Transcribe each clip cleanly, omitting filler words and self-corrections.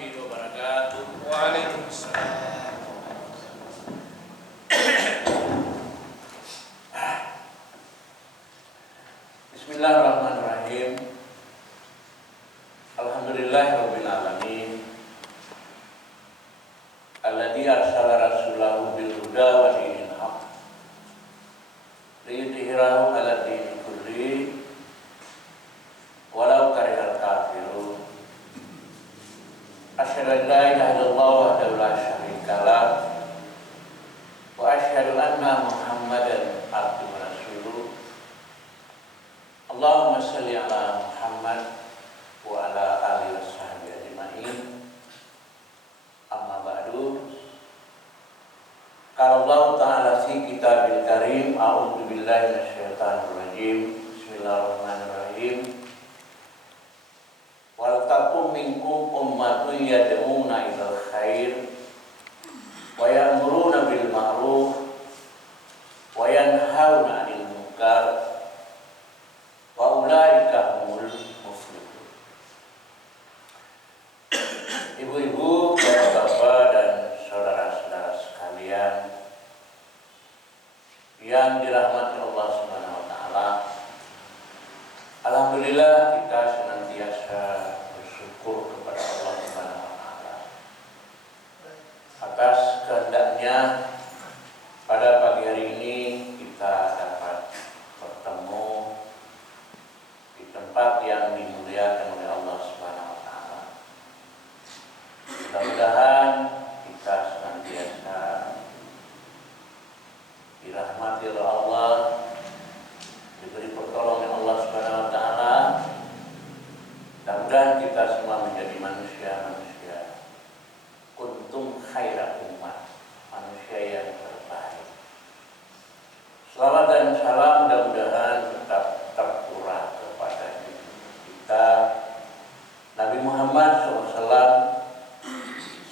warahmatullahi wabarakatuh. Waalaikumsalam. Bismillahirrahmanirrahim. Alhamdulillahirabbil alamin. Alladzi arsala rasulahu bil huda wa dinil haq liyudhhirahu 'ala dini kulli walau karihal kafirun. Asyhadu an la ilaha illallah wahdahu la syarika lah wa asyhadu anna Muhammadan abduhu wa rasuluh. Allahumma shalli ala Muhammad wa ala alihi washabihi ajma'in. Amma ba'du. Qala Allah ta'ala fi kitabil karim, a'udzu billahi minasyaitonir rajim. Bismillahirrahmanirrahim. Wal takum minkum ummatun yad'una ilal khair wa ya'muruna bil ma'ruf wa yanhauna 'anil munkar wa ulaika humul muflihun. Ibu-ibu, bapak-bapak dan saudara-saudara sekalian yang dirahmati Allah Subhanahu wa taala. Alhamdulillah kita senantiasa bersyukur kepada Allah Subhanahu wa taala atas kehendaknya pada pagi hari ini kita dapat bertemu di tempat yang dimuliakan oleh Allah Subhanahu wa taala. Mudah-mudahan kita senantiasa dirahmati oleh Allah, diberi pertolongan Allah Subhanahu wa taala. Mudah-mudahan kita semua menjadi manusia-manusia kuntum khaira ummah, manusia yang terbaik. Selawat dan salam mudah-mudahan tetap tercurah kepada kita Nabi Muhammad SAW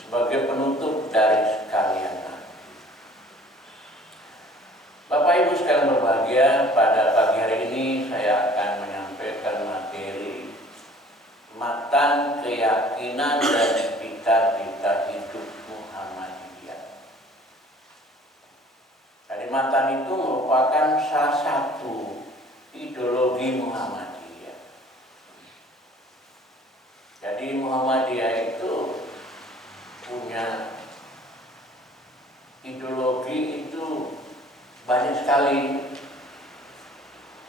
sebagai penutup dari sekalian nabi. Bapak Ibu sekalian berbahagia, pada pagi hari ini saya akan menyampaikan materi matan keyakinan dan cita-cita hidup Muhammadiyah. Dari matan itu merupakan salah satu ideologi Muhammadiyah. Jadi Muhammadiyah itu punya ideologi itu banyak sekali,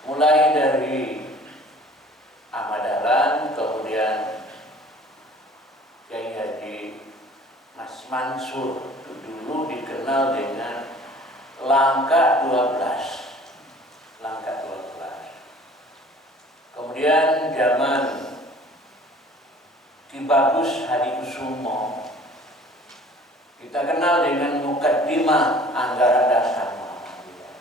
mulai dari Ahmad Dahlan, kemudian Kiai Haji Mas Mansur, itu dulu dikenal dengan Langkah 12. Langkah 12. Kemudian zaman Ki Bagus Hadikusumo kita kenal dengan Mukaddimah Anggaran Dasar Muhammadiyah.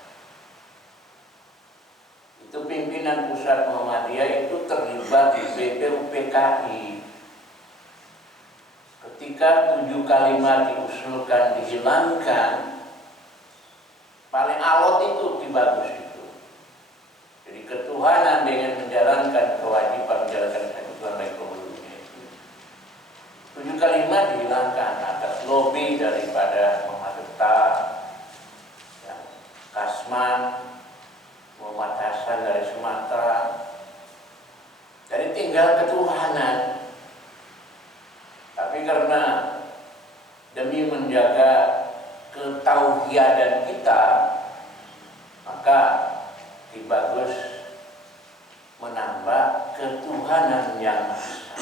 Itu pimpinan pusat Muhammadiyah itu terlibat di BPUPKI. Ketika 7 kalimat diusulkan dihilangkan, paling alot itu Ki Bagus itu. Jadi ketuhanan dengan menjalankan kewajiban menjalankan kewajiban baik kewajibannya itu. 7 kalimat dihilangkan atas lobi daripada Muhammad Hatta, ya, Kasman, Muhammad Hasan dari Sumatera. Jadi tinggal ketuhanan. Tapi karena demi menjaga ketauhidan kita, maka Ki Bagus menambah ketuhanan yang maha.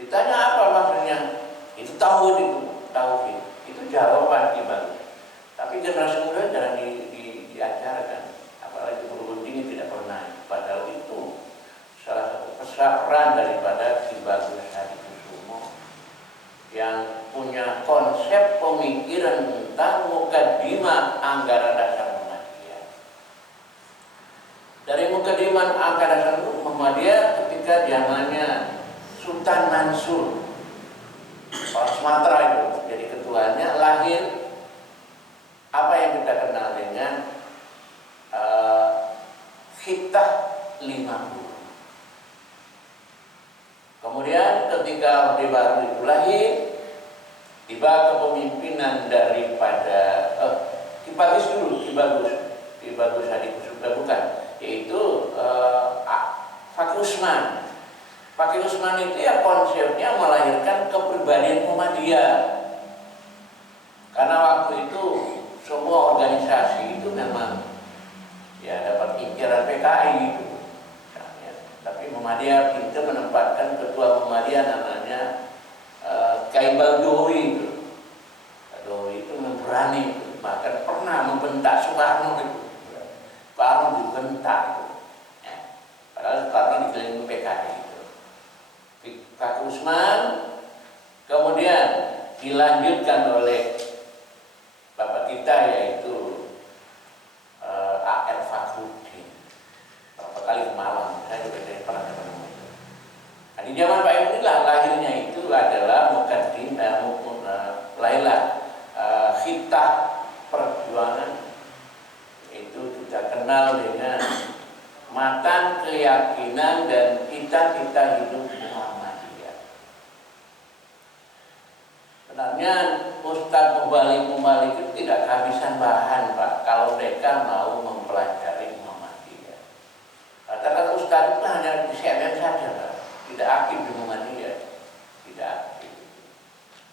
Ditanya apa maksudnya? Itu tauhid, itu tauhid. Itu jawaban Ki Bagus. Tapi generasi muda jarang diajarkan. Apalagi berhubung ini tidak pernah. Padahal itu salah satu pesan daripada Ki Bagus Hadikusumo yang punya konsep pemikiran tentang Mukaddimah Anggaran Dasar Muhammadiyah. Dari Mukaddimah Anggaran Dasar Muhammadiyah ketika zamannya Sultan Mansur, orang Sumatera itu jadi ketuanya, lahir apa yang kita kenal dengan Khitah 50. Kemudian kemudian ketika Orde Baru itu lahir, tiba kepemimpinan daripada Ki Bagus dulu, Ki Bagus Hadi Kusuma bukan, yaitu Fakih Usman. Fakih Usman itu ya konsepnya melahirkan kepribadian Muhammadiyah. Karena waktu itu semua organisasi itu memang ya dapat incaran PKI itu. Ya, tapi Muhammadiyah itu menempatkan ketua Muhammadiyah namanya Kiai Baldowi itu. Baldowi itu memberani itu. Bahkan pernah membentak Soekarno itu. Soekarno dibentak itu. Ya. Padahal Soekarno dikelilingi PKI itu. Fakih Usman kemudian dilanjutkan oleh bapak kita yaitu A.R. Fakhruddin. Berapa kali ke Malang, saya juga tidak pernah ketemu. Nah, di zaman Pak inilah lahirnya itu adalah lahirlah khitah perjuangan, itu kita kenal dengan matan keyakinan dan cita-cita hidup Muhammadiyah. Sebenarnya Ustadz Mubalik itu tidak kehabisan bahan, Pak, kalau mereka mau mempelajari Muhammadiyah. Rata-rata Ustadz itu hanya di CNN saja, Pak, tidak aktif di Muhammadiyah, tidak aktif.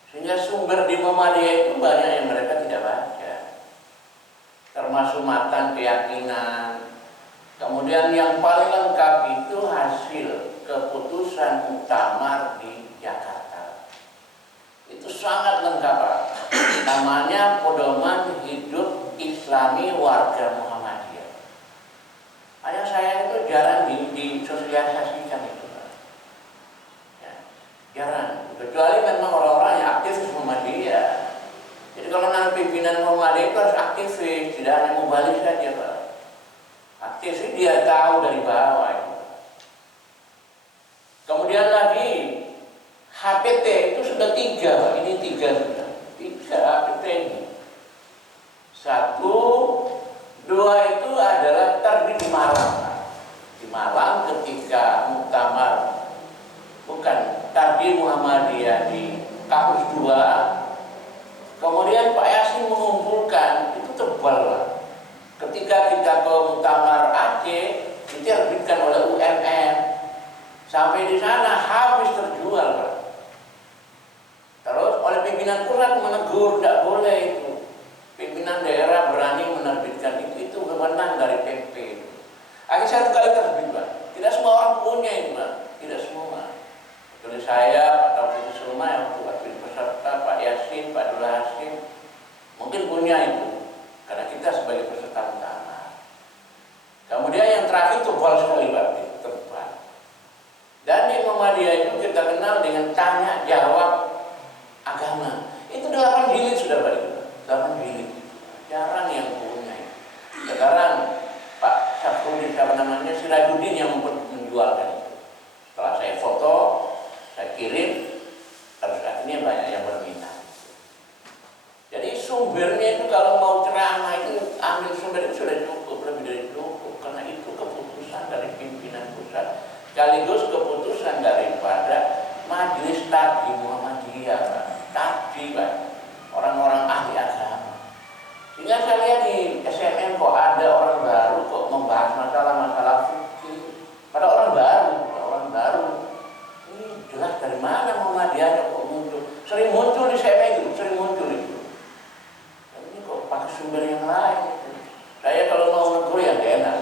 Sehingga sumber di Muhammadiyah itu banyak yang mereka tidak baca, termasuk matan keyakinan. Kemudian yang paling lengkap itu hasil keputusan muktamar di Jakarta. Itu sangat lengkap, Pak. Namanya Pedoman Hidup Islami Warga Muhammadiyah. Hanya saya itu jarang disosialisasikan itu, Pak. Ya, jarang. Kecuali memang orang-orang yang aktif Muhammadiyah. Jadi kalau nanti pimpinan Muhammadiyah itu harus aktivis, tidak hanya mubalik saja, Pak. Aktivis dia tahu dari bawah itu. Kemudian lagi HPT itu sudah 3, Pak. Ini 3 sudah. 3 HPT ini. 1, 2 itu adalah terbit di Malang, Pak. Di Malang ketika muktamar, bukan, Tardi Muhammadiyah di kampus 2. Kemudian Pak Yasin mengumpulkan, itu tebal, Pak. Ketika kita ke muktamar Aceh, itu diterbitkan oleh UMM. Sampai di sana habis terjual, Pak. Terus oleh pimpinan pusat menegur, tidak boleh itu. Pimpinan daerah berani menerbitkan itu kewenangan dari PP. Akhirnya 1 kali terbit, Pak. Tidak semua orang punya itu, Pak. Tidak semua. Kecuali saya, Pak Taufik Sulma, yang wakil peserta, Pak Yasin, Pak Dula Hasim, mungkin punya itu. Karena kita sebagai peserta utama. Kemudian yang terakhir tebal sekali, Pak, tebal. Dan di Muhammadiyah itu kita kenal dengan tanya jawab agama. Itu 8 jilid sudah, Pak. 8 jilid. Jarang yang punya. Sekarang Pak Syafruddin, siapa namanya, Sirajuddin yang menjualkan itu. Setelah saya foto, saya kirim, terus akhirnya banyak yang berminat. Jadi sumbernya itu kalau mau ceramah itu ambil sumber itu sudah cukup, lebih dari cukup, karena itu keputusan dari pimpinan pusat sekaligus keputusan daripada Majelis Tardi Muhammadiyah, Tardi, Pak, orang-orang ahli agama. Sehingga saya lihat di SMN kok ada orang baru kok membahas masalah-masalah fikih, pada orang baru. Ini jelas dari mana Muhammadiyah kok muncul? Sering muncul di SMN itu, sering muncul itu. Pakai sumber yang lain. Saya kalau mau negur ya gak enak.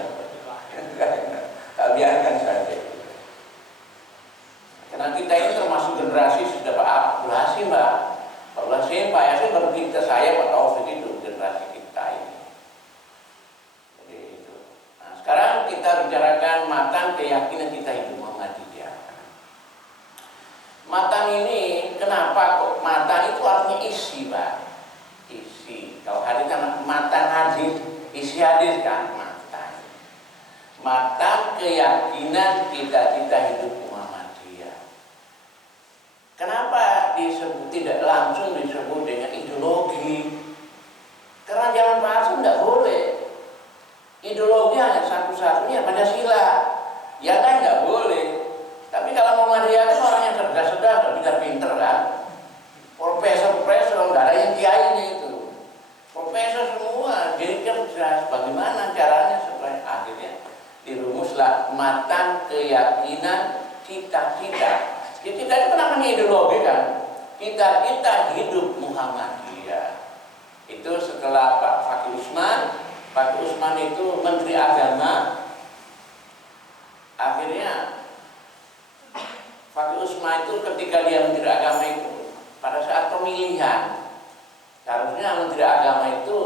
Biarkan saja. Karena kita ini termasuk generasi sudah Pak Abdul Hasim, Pak. Pak Abdul Hasim, Pak Yasin baru kita, saya Pak Taufik itu generasi kita ini. Jadi itu. Nah, sekarang kita bicarakan matan keyakinan kita itu Muhammadiyah. Matan ini kenapa kok matan itu artinya isi, Pak? Isi. Kalau hadis kan matan hadis, isi hadis kan matan keyakinan cita-cita hidup Muhammadiyah. Kenapa disebut tidak langsung disebut dengan ideologi? Karena zaman Pak Hasim tidak boleh. Ideologi hanya satu-satunya Pancasila. Yang lain nggak boleh. Tapi kalau Muhammadiyah kan orang yang cerdas Ya kita itu namanya ideologi kan. Kita hidup Muhammadiyah. Itu setelah Pak Usman itu Menteri Agama. Akhirnya Pak Usman itu ketika dia Menteri Agama itu pada saat pemilihan, harusnya Menteri Agama itu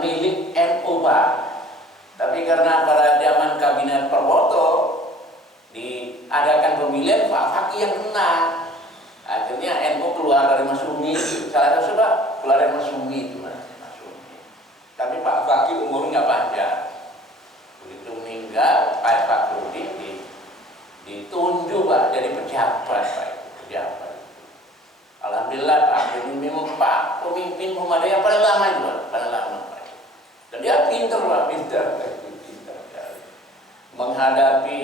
milik NU Pak. Tapi karena pada zaman kabinet Prabowo diadakan pemilihan Pak Fakih yang kena. Akhirnya NU keluar dari Masyumi. Salah satu sebab keluar dari Masyumi itu Masyumi. Tapi Pak Fakih umurnya panjang. Begitu meninggal Pak Fakih ditunjuk Pak jadi pejabat Pak, pejabat. Alhamdulillah Pak memang Pak pemimpin Muhammadiyah paling lama itu Pak, paling lama Pak. Dan dia pintar Pak, pintar sekali. Menghadapi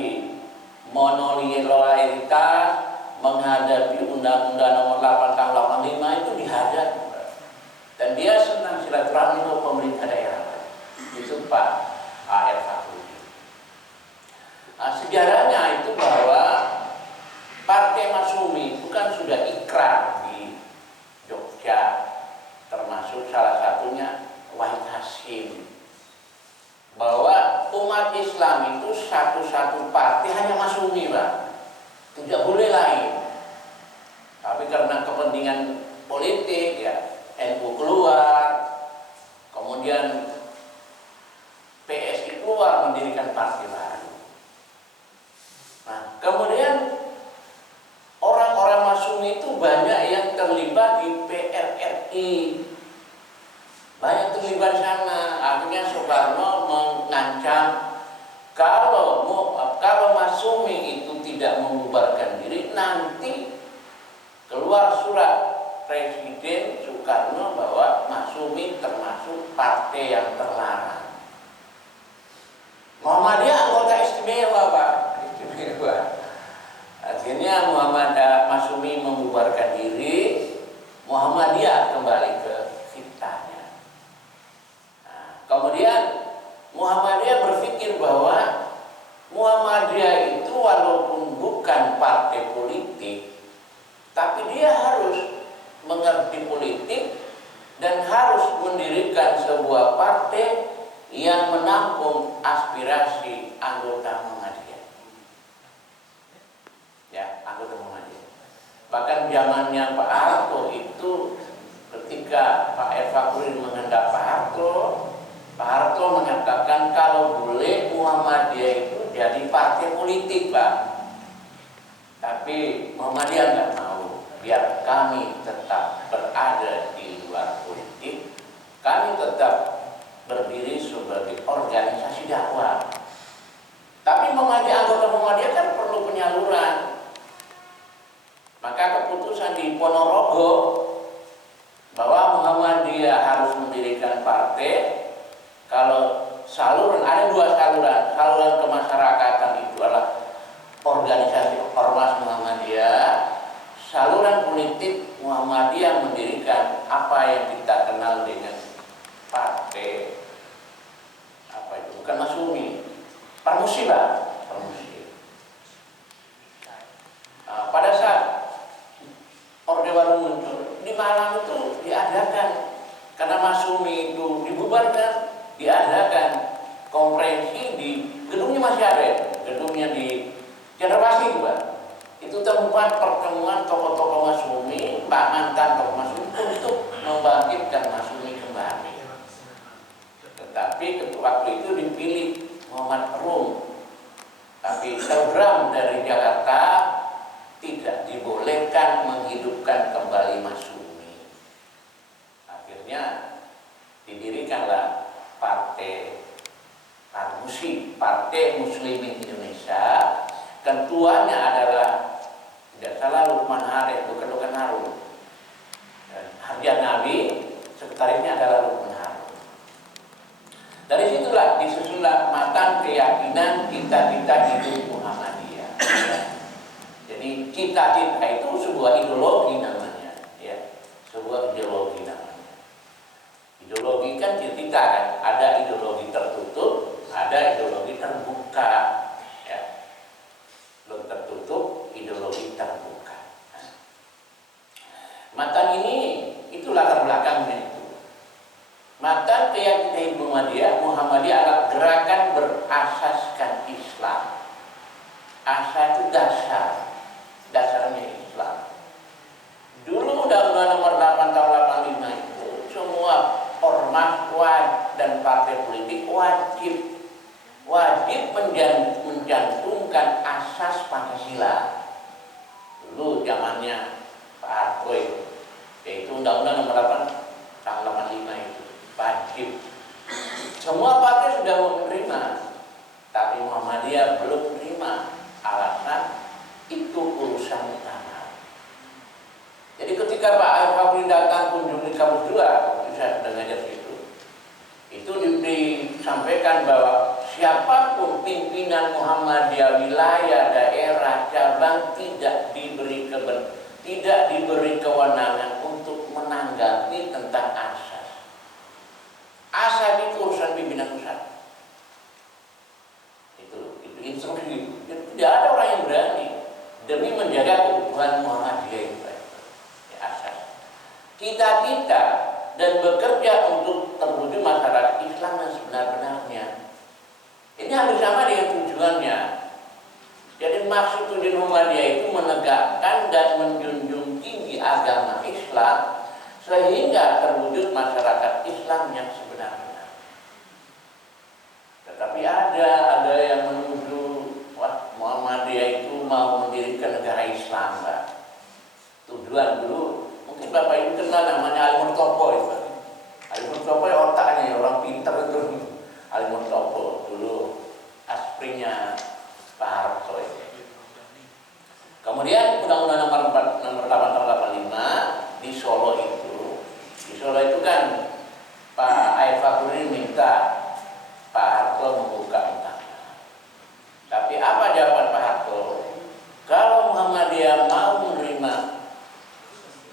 monolingualitas, menghadapi Undang-Undang Nomor 8 Tahun 85 itu dihadapi Pak. Dan dia senang silaturahmi dengan pemerintah daerah Pak. Itu Pak A.R. Fakhrudin. Nah, sejarahnya itu bahwa Partai Masyumi itu kan sudah ikrar di Jogja, termasuk salah satunya Wahid Hasyim, bahwa umat Islam itu satu-satu partai hanya Masyumi Pak, tidak boleh lain. Tapi karena kepentingan politik ya NU keluar, kemudian PSI keluar mendirikan partai baru. Nah kemudian orang-orang Masyumi itu banyak yang terlibat di PRRI, banyak terlibat di sana. Akhirnya Soekarno mengancam kalau Masyumi itu tidak membubarkan diri, nanti keluar surat Presiden Soekarno bahwa Masyumi termasuk partai yang terlarang. Muhammadiyah anggota istimewa Pak, istimewa. Akhirnya Masyumi membubarkan diri, Muhammadiyah kembali ke ciptanya. Nah, kemudian Muhammadiyah berpikir bahwa Muhammadiyah itu walaupun bukan partai politik, tapi dia harus mengerti politik dan harus mendirikan sebuah partai yang menampung aspirasi anggota Muhammadiyah. Ya, anggota Muhammadiyah. Bahkan zamannya Pak Harto itu ketika Pak R. Fakhrudin menghendak Pak Harto mengatakan kalau boleh Muhammadiyah itu jadi partai politik Pak. Tapi Muhammadiyah nggak mau, biar kami tetap berada di luar politik, kami tetap berdiri sebagai organisasi dakwah. Tapi anggota Muhammadiyah kan perlu penyaluran. Maka keputusan di Ponorogo bahwa Muhammadiyah harus mendirikan partai. Kalau saluran, ada dua saluran. Saluran kemasyarakatan itu adalah organisasi ormas Muhammadiyah. Saluran politik Muhammadiyah mendirikan apa yang kita kenal dengan partai apa itu, bukan Masyumi, Parmusi Pak, Parmusi. Nah, pada saat Orde Baru muncul di Malang itu diadakan, karena Masyumi itu dibubarkan, diadakan konferensi di gedungnya masih ada, gedungnya di Cendrawasih Pak. Itu tempat pertemuan tokoh-tokoh Masyumi, mantan tokoh Masyumi untuk membangkitkan Masyumi kembali. Tetapi waktu itu dipilih Muhammad Rum. Tapi telegram dari Jakarta tidak dibolehkan menghidupkan kembali Masyumi. Akhirnya didirikanlah Partai Parmusi, Partai Muslimin Indonesia. Ketuanya adalah tidak salah Lukman Harun, bukan Lukman Harun. Harja Nabi, sekretarisnya adalah Lukman Harun. Dari situlah disusunlah matang keyakinan kita hidup Muhammadiyah. Jadi cita-cita itu sebuah ideologi namanya, ya, sebuah ideologi namanya. Ideologi kan cita kan, ada ideologi tertutup, ada ideologi terbuka, ya. Belum tertutup, ideologi datang kunjungi kampus 2, waktu saya sedang ngajar itu disampaikan bahwa siapapun pimpinan Muhammadiyah wilayah, daerah, cabang tidak diberi kewenangan untuk menanggapi tentang asas. Asas itu urusan pimpinan pusat. Itu instruksi. Tidak ada orang yang berani demi menjaga keutuhan Muhammadiyah itu. Asas. Kita dan bekerja untuk terwujud masyarakat Islam yang sebenar-benarnya. Ini hampir sama dengan tujuannya. Jadi maksud tujuan Muhammadiyah itu menegakkan dan menjunjung tinggi agama Islam sehingga terwujud masyarakat Islam yang sebenar-benarnya. Tetapi ada yang menuduh Muhammadiyah itu mau mendirikan negara Islam, Pak. Tujuan dulu, mungkin Bapak Ibu kenal namanya Ali Murtopo itu. Ali Murtopo otaknya orang pintar itu. Ali Murtopo dulu asprinya Pak Harto itu. Kemudian Undang-Undang nomor 8 tahun 85 di Solo itu kan Pak Air Fakhruddin minta Pak Harto membuka utama. Tapi apa jawaban Pak Harto? Kalau Muhammadiyah mau menerima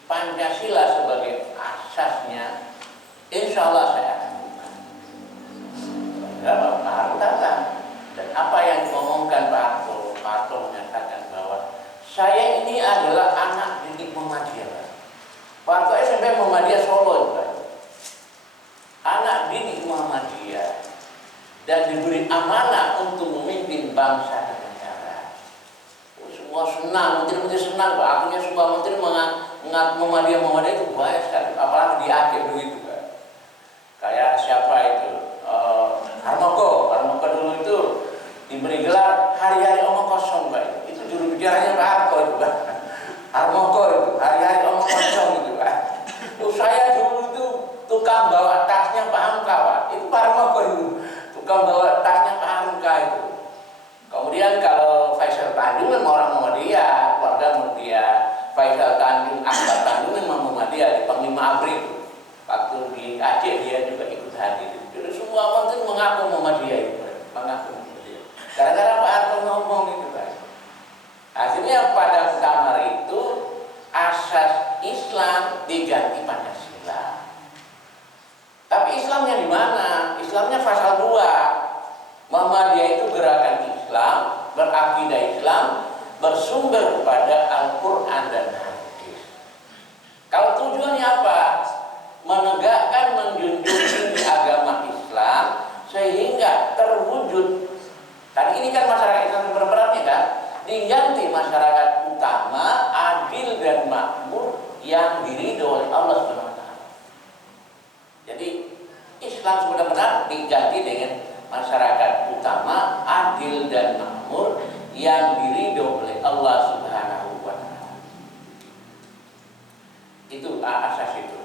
Pancasila sebagai asasnya, insya Allah saya akan buka. Pak Harto datang. Dan apa yang diomongkan Pak Harto menyatakan bahwa saya ini adalah anak didik Muhammadiyah. Pak Harto SMP Muhammadiyah Solo, Pak. Anak didik Muhammadiyah dan diberi amanah untuk memimpin bangsa dan negara. Semua senang, menteri-menteri senang, Pak. Akhirnya semua menteri mengaku Muhammadiyah itu banyak sekali, apalagi di akhir begitu, Pak. Kayak siapa itu? Harmoko dulu itu diberi gelar hari-hari omong kosong, Pak. Itu juru bicaranya Pak Harto itu, Pak. Harmoko itu hari-hari omong kosong itu, Pak. Saya dulu itu tukang bawa tasnya Pak Hamka, Pak. Itu Pak Harmoko itu, tukang bawa tasnya Pak Hamka itu. Kemudian kalau Faisal Tanjung memang orang Muhammadiyah, keluarga Muhammadiyah. Faisal Tanjung, Ahmad Tanjung memang Muhammadiyah di Panglima ABRI itu. Waktu di Aceh dia juga ikut hadir. Jadi semua orang itu mengaku Muhammadiyah itu, mengaku Muhammadiyah. Gara-gara Pak Harto ngomong itu, Pak. Akhirnya pada muktamar itu asas Islam diganti Pancasila. Tapi Islamnya di mana? Islamnya pasal 2. Muhammadiyah itu gerakan Islam, berakidah Islam, bersumber kepada Al-Quran dan Hadis. Kalau tujuannya apa? Menegakkan, menjunjung tinggi agama Islam sehingga terwujud. Tadi ini kan masyarakat Islam sebenarnya kan diganti masyarakat utama, adil dan makmur yang diridhoi oleh Allah Subhanahu wa taala. Jadi Islam benar-benar diganti dengan masyarakat utama, adil dan makmur yang diridhoi oleh Allah Subhanahu wa taala. Itu asas itu.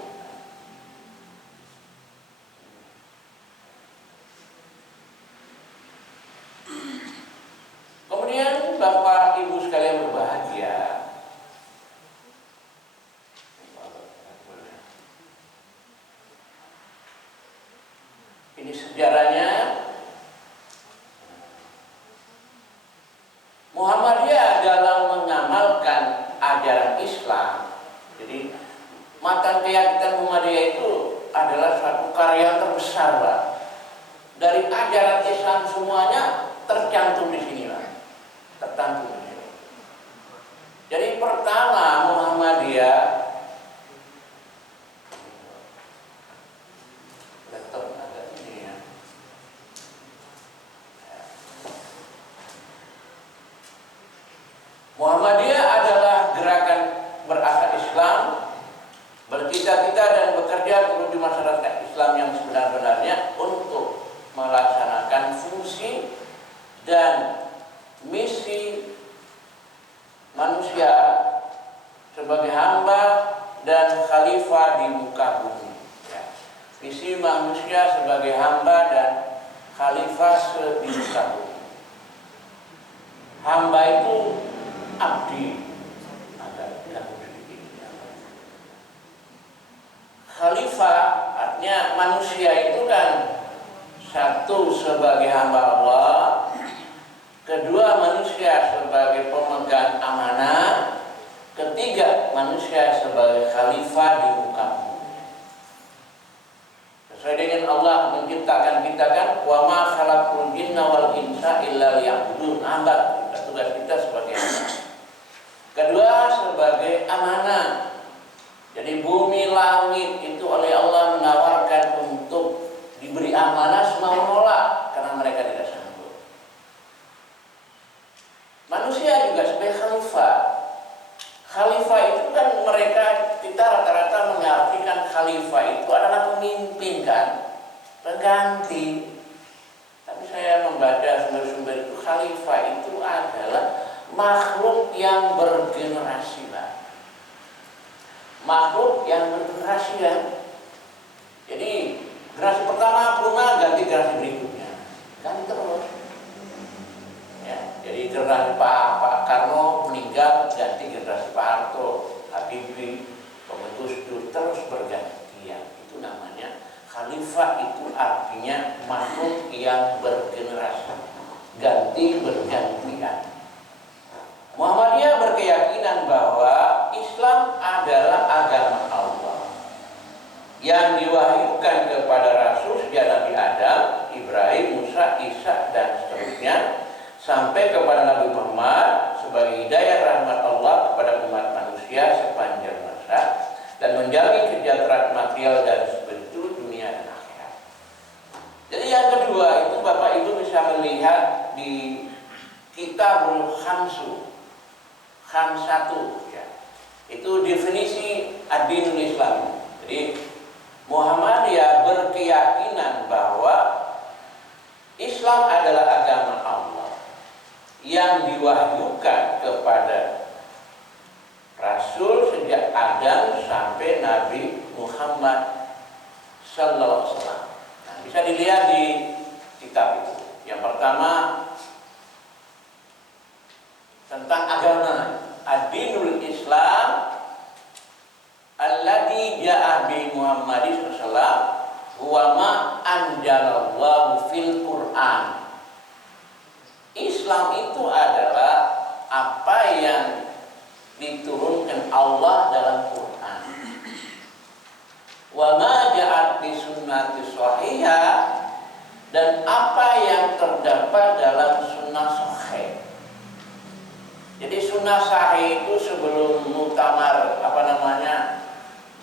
Kemudian Bapak Ibu sekalian berbahagia, ini sejarahnya. Muhammadiyah dalam mengamalkan ajaran Islam. Jadi matan keyakinan Muhammadiyah itu adalah suatu karya terbesar, Pak. Dari ajaran Islam semuanya tercantum di sini, Pak. Tercantum di sini. Jadi pertama Muhammadiyah Muhammadiyah adalah gerakan berasal Islam, bercita-cita dan bekerja menuju masyarakat Islam yang sebenar-benarnya untuk melaksanakan fungsi dan misi manusia sebagai hamba dan khalifah di muka bumi. Ya. Misi manusia sebagai hamba dan khalifah di muka bumi. Hamba itu abdi, khalifah, artinya manusia itu kan satu sebagai hamba Allah, kedua manusia sebagai pemegang amanah, ketiga manusia sebagai khalifah di muka bumi. Sesuai dengan Allah menciptakan kita kan, wa ma khalaqul jinna wal insa illa liya'budun. Tugas kita sebagai hamba. Kedua sebagai amanah. Jadi bumi langit itu oleh Allah menawarkan untuk diberi amanah, semua menolak karena mereka tidak sanggup. Manusia juga sebagai khalifah. Khalifah itu kan mereka, kita rata-rata mengartikan khalifah itu adalah pemimpin kan, pengganti. Tapi saya membaca sumber-sumber itu, khalifah itu adalah makhluk yang bergenerasi, Pak. Makhluk yang bergenerasi ya. Jadi generasi pertama punah, ganti generasi berikutnya, ganti terus. Ya, jadi generasi Pak Karno meninggal, ganti generasi Pak Harto, Habibie, Gus Dur, terus bergantian. Itu namanya khalifah, itu artinya makhluk yang bergenerasi, ganti bergantian. Muhammadiyah berkeyakinan bahwa Islam adalah agama Allah yang diwahyukan kepada Rasul sejak Nabi Adam, Ibrahim, Musa, Isa, dan seterusnya sampai kepada Nabi Muhammad sebagai hidayah rahmat Allah kepada umat manusia sepanjang masa dan menjamin kesejahteraan material dan spiritual dunia dan akhirat. Jadi yang kedua itu Bapak Ibu bisa melihat di Kitabul Khamsatu ya. Itu definisi ad-dinul Islam. Jadi Muhammadiyah berkeyakinan bahwa Islam adalah agama Allah yang diwahyukan kepada Rasul sejak Adam sampai Nabi Muhammad sallallahu alaihi wasallam. Nah, bisa dilihat di kitab itu. Yang pertama tentang agama, ad-dinul Islam alladzi ja'a bi Muhammadin sallallahu alaihi wasallam huwa ma anjalallahu fil Qur'an. Islam itu adalah apa yang diturunkan Allah dalam Quran. Wa ma ja'at bi sunnati shahihah, dan apa yang terdapat dalam sunnah sahih. Jadi sunnah sahih itu sebelum muktamar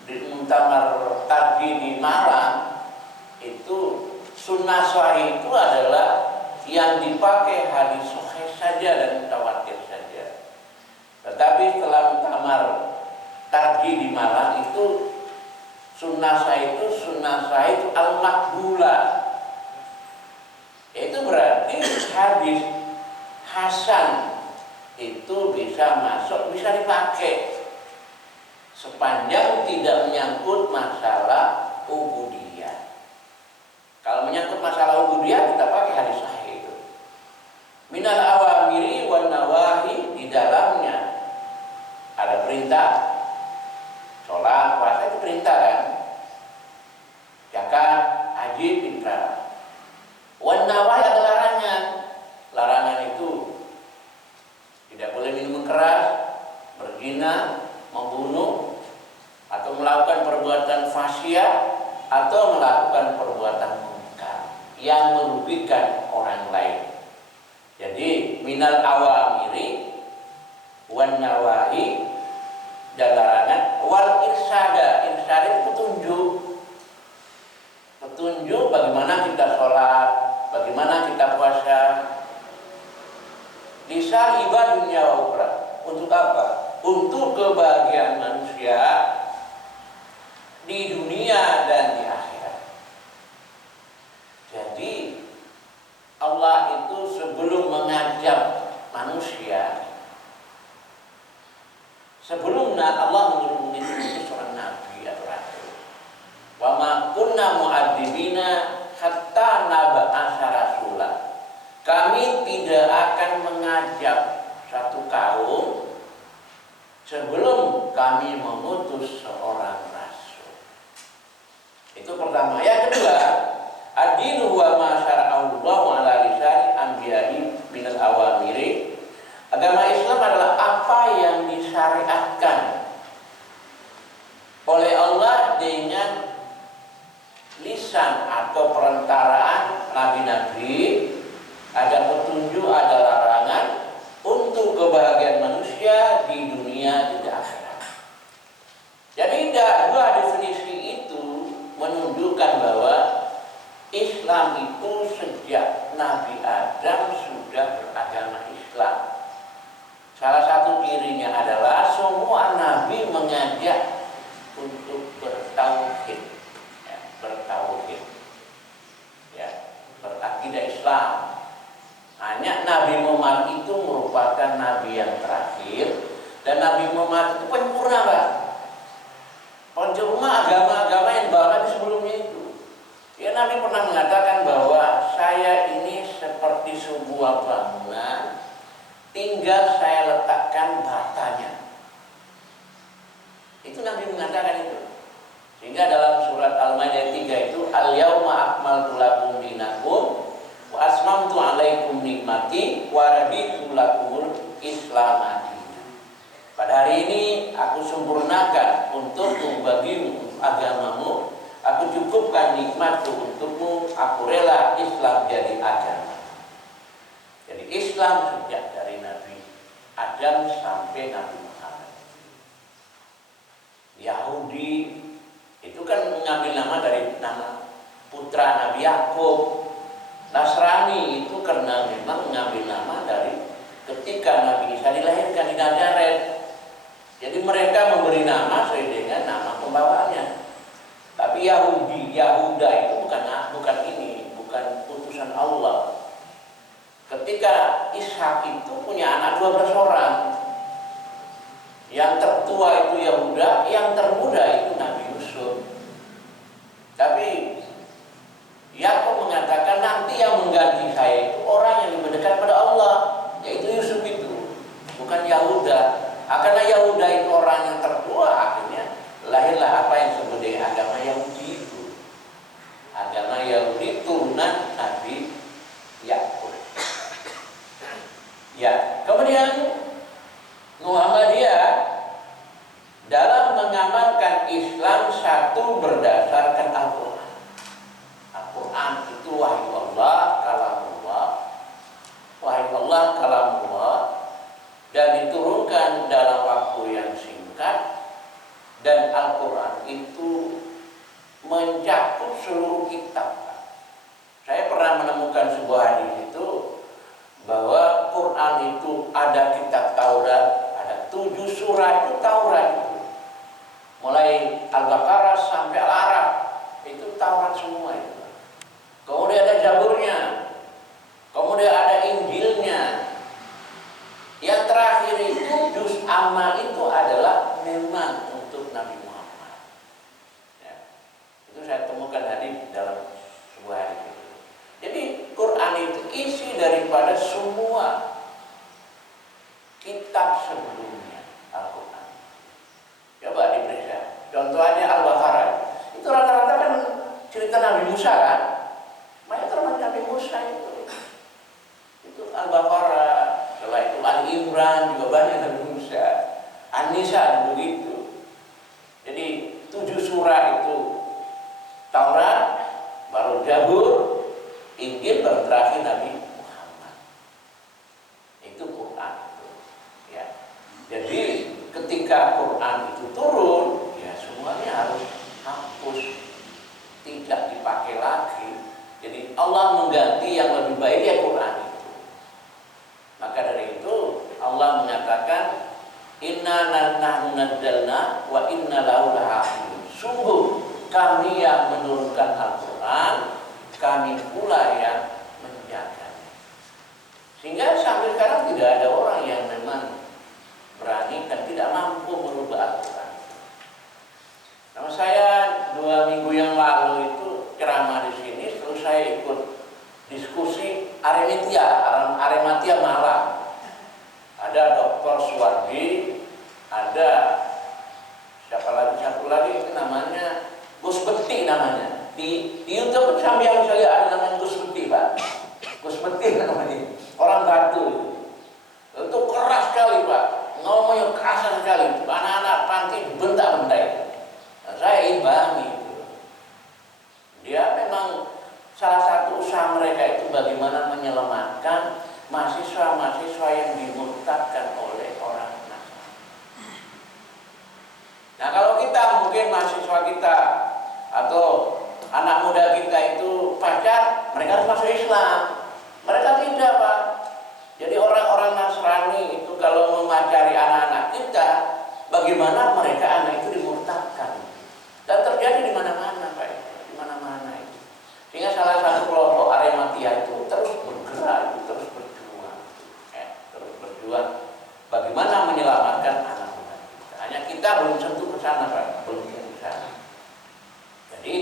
muktamar tadi di Malang, itu sunnah sahih itu adalah yang dipakai hadis sahih saja dan mutawatir saja. Tetapi setelah muktamar tadi di Malang itu sunnah sahih itu al-maqbulah. Itu berarti hadis hasan itu bisa masuk, bisa dipakai sepanjang tidak menyangkut masalah ubudiyah. Kalau menyangkut masalah ubudiyah kita pakai hadis sahih itu. Minal awamiri wan nawahi, di dalamnya ada perintah, sholat, puasa itu perintah kan, zakat, haji perintah. Wan nawahi ada larangan. Larangan itu tidak boleh minum keras, berzina, membunuh, atau melakukan perbuatan fasyiah, atau melakukan perbuatan munkar yang merugikan orang lain. Jadi minal awamiri wan nawahi, dan larangan, wal irsada. Irsada itu petunjuk bagaimana kita sholat, bagaimana kita puasa. Lisal ibadah dunia wa ukhra. Untuk apa? Untuk kebahagiaan manusia di dunia dan di akhirat. Jadi Allah itu sebelum mengajak manusia, sebelumnya Allah mengutus seorang nabi atau rasul. Wa ma kunna mu'adzibina hatta nab'atsa rasulah. Kami tidak akan mengajak satu kaum sebelum kami mengutus seorang rasul. Itu pertama. Yang kedua, ad-dinu wa ma syara'ahu ala lisani anbiya'i minal awamiri. Agama Islam adalah apa yang disyariatkan oleh Allah dengan lisan atau perantaraan nabi-nabi, ada petunjuk, ada larangan untuk kebahagiaan manusia di dunia dan akhirat. Jadi dua definisi itu menunjukkan bahwa Islam itu sejak Nabi Adam sudah beragama Islam. Salah satu cirinya adalah semua nabi mengajak untuk bertauhid, berakidah Islam. Hanya Nabi Muhammad itu merupakan nabi yang terakhir, dan Nabi Muhammad itu penyempurna, Pak. Penyempurna agama-agama yang bahkan sebelumnya itu. Ya, Nabi pernah mengatakan bahwa saya ini seperti sebuah bangunan, tinggal saya letakkan batanya. Itu Nabi mengatakan itu. Sehingga dalam surat Al-Maidah 3 itu, al-yauma akmaltu lakum dinakum wa asmamtu alaikum nikmati wa raditu lakumul Islam dinan. Pada hari ini aku sempurnakan untukmu, bagimu, agamamu. Aku cukupkan nikmatku untukmu. Aku rela Islam jadi agama. Jadi Islam sejak dari Nabi Adam sampai Nabi Muhammad. Yahudi itu kan mengambil nama dari nama putra Nabi Yakub. Nasrani itu karena memang mengambil nama dari ketika Nabi Isa dilahirkan di Nazaret. Jadi mereka memberi nama sesuai dengan nama pembawanya. Tapi Yahuda itu bukan utusan Allah. Ketika Ishak itu punya anak 12 orang. Yang tertua itu Yahuda, yang termuda itu Nabi Yusuf. Tapi Yakub mengatakan nanti yang mengganti saya itu orang yang lebih dekat pada Allah, yaitu Yusuf itu, bukan Yahuda. Karena Yahuda itu orang yang tertua, akhirnya lahirlah apa yang disebut dengan agama Yahudi itu. Agama Yahudi turunan Nabi Yakub. Ya, kemudian Muhammadiyah dalam mengamalkan Islam satu berdasarkan Al-Quran. Al-Quran itu wahyu Allah, kalamullah. Wahyu Allah, kalamullah, dan diturunkan dalam waktu yang singkat. Dan Al-Quran itu mencakup seluruh kitab. Saya pernah menemukan sebuah hadis itu bahwa Quran itu ada kitab Taurat, ada 7 surah itu Taurat itu. Mulai Al-Baqarah sampai Al-Araf itu Taurat semua itu. Kemudian ada Zaburnya, kemudian ada Injilnya. Yang terakhir itu juz amma itu adalah memang untuk Nabi Muhammad. Ya. Itu saya temukan hadis dalam sebuah hadis itu. Jadi Quran itu isi daripada semua kitab sebelumnya Al-Quran. Coba diperiksa. Contoh aja Al-Baqarah. Itu rata-rata kan cerita Nabi Musa kan? Banyak termasuk Nabi Musa itu. Itu Al-Baqarah. Setelah itu Al-Imran juga banyak Nabi Musa. An-Nisa begitu. Jadi 7 surah itu Taurat, baru Zabur, Injil, baru terakhir Nabi Muhammad. Itu Quran itu. Ya. Jadi ketika Quran itu turun, ya semuanya harus hapus, tidak dipakai lagi. Jadi Allah mengganti yang lebih baik ya Quran itu. Maka dari itu Allah mengatakan inna nahnu nazzalna wa inna lahu lahafizun. Sungguh kami yang menurunkan Al-Quran, kami pula yang menjaganya. Sehingga sampai sekarang tidak ada orang yang memang berani dan tidak mampu merubah Al-Quran. Nama saya 2 minggu yang lalu itu ceramah di sini, terus saya ikut diskusi Arematia Malang. Ada Dr. Suwardi, ada satu lagi itu namanya Gus Beti namanya. Di YouTube sambil saya ada namanya Gus Beti, Pak. Gus Beti namanya. Orang Batu itu keras sekali, Pak. Ngomongnya keras sekali. Anak-anak panti bentak-bentak. Nah, saya imbangi itu. Dia memang salah satu usaha mereka itu bagaimana menyelamatkan mahasiswa-mahasiswa yang dimurtadkan oleh orang Nasrani. Nah, kalau kita mungkin mahasiswa kita atau anak muda kita itu pacar, mereka harus masuk Islam. Mereka tidak, Pak. Jadi orang-orang Nasrani itu kalau memacari anak-anak kita, bagaimana mereka anak itu dimurtadkan. Dan terjadi di mana-mana, Pak. Di mana-mana itu. Sehingga salah satu kelompok Arematia itu terus bergerak, terus berjuang. Terus berjuang bagaimana menyelamatkan anak muda kita. Hanya kita belum sentuh ke sana, Pak. Belum sentuh ke sana. Jadi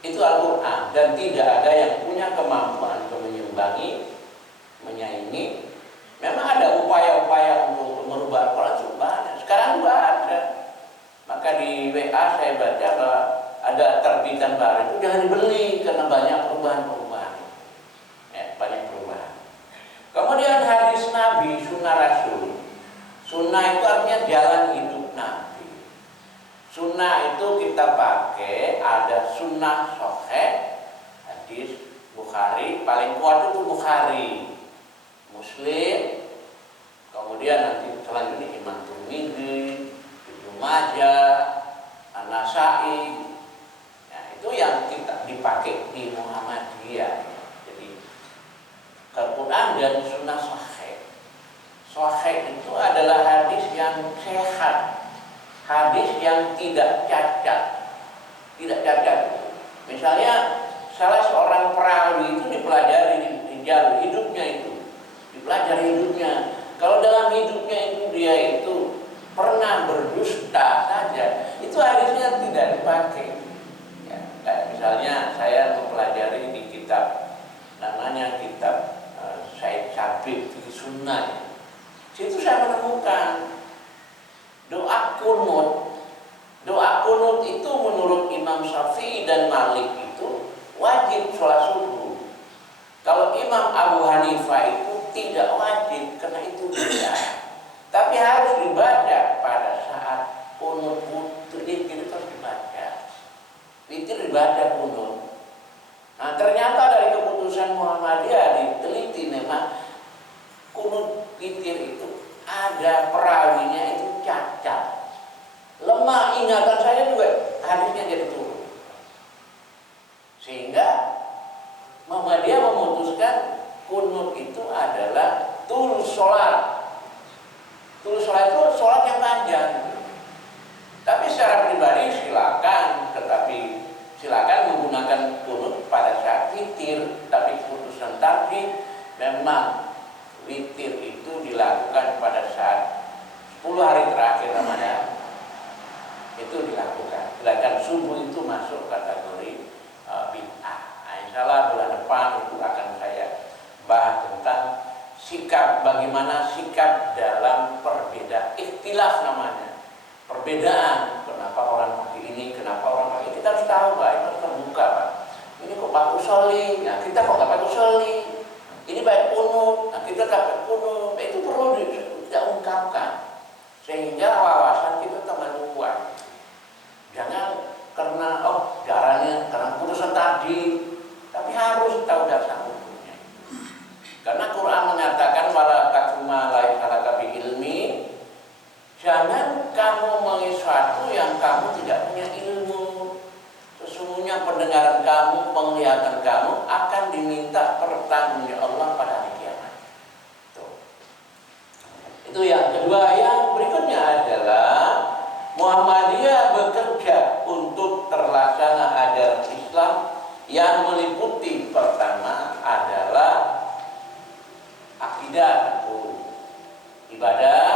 itu Al-Quran, dan tidak ada yang punya kemampuan untuk menyimbangi, menyaingi. Memang ada upaya-upaya untuk merubah Al-Quran banyak. Sekarang juga ada. Maka di WA saya baca bahwa ada terbitan baru itu jangan dibeli karena banyak perubahan-perubahan. Ya, banyak perubahan. Kemudian hadis Nabi, sunnah Rasul. Sunnah itu artinya jalan hidup Nabi. Sunnah itu kita pakai ada sunnah sahih, hadis Bukhari, paling kuat itu Bukhari, Muslim, kemudian nanti selanjutnya Imam Tirmidzi, Ibnu Majah, An-Nasai. Nah, itu yang kita dipakai di Muhammadiyah. Jadi Al-Quran dan sunnah sahih. Sahih itu adalah hadis yang sehat, hadis yang tidak cacat. Tidak cacat. Misalnya salah seorang perawi itu dipelajari di jalur hidupnya itu. Dipelajari hidupnya. Kalau dalam hidupnya itu dia itu pernah berdusta saja, itu hadisnya tidak dipakai. Ya, kayak misalnya saya mempelajari di kitab namanya kitab Said Sabit di Sunnah. Situ saya menemukan doa kunut. Doa kunut itu menurut Imam Syafi'i dan Malik itu wajib sholat subuh. Kalau Imam Abu Hanifah itu tidak wajib karena itu bid'ah. Tapi harus dibaca pada saat kunut witir itu harus dibaca. Witir dibaca kunut. Nah, ternyata dari keputusan Muhammadiyah diteliti memang kunut witir itu ada perawinya itu cacat. Lemah ingatan saya juga hadisnya jadi turun. Sehingga Muhammadiyah memutuskan kunut itu adalah tul sholat. Tul sholat itu sholat yang panjang. Tapi secara pribadi silakan, tetapi silakan menggunakan kunut pada saat witir. Tapi keputusan tadi memang witir itu dilakukan pada saat 10 hari terakhir Ramadan. Itu dilakukan. Sedangkan subuh itu masuk kategori bid'ah. Nah, insyaallah bulan depan itu akan saya bahas tentang sikap, bagaimana sikap dalam perbedaan, ikhtilaf namanya, perbedaan. Kenapa orang pakai ini, kenapa orang pakai ini, kita harus tahu, Pak. Itu harus terbuka, Pak. Ini kok pakai usolli, nah kita kok nggak pakai usolli. Ini baik kunut, nah kita tak pakai kunut. Itu perlu kita ungkapkan sehingga wawasan kita tambah luas. Jangan karena caranya, karena putusan tadi, tapi harus tahu dasar hukumnya. Karena Quran mengatakan wala takuma la ilaha ilmi, jangan kamu mengenai sesuatu yang kamu tidak punya ilmu. Sesungguhnya pendengaran kamu, penglihatan kamu akan diminta pertanggungan Allah pada hari kiamat. Itu yang kedua. Yang berikutnya adalah Muhammadiyah bekerja untuk terlaksana ajaran Islam yang meliputi pertama adalah akidah, ibadah,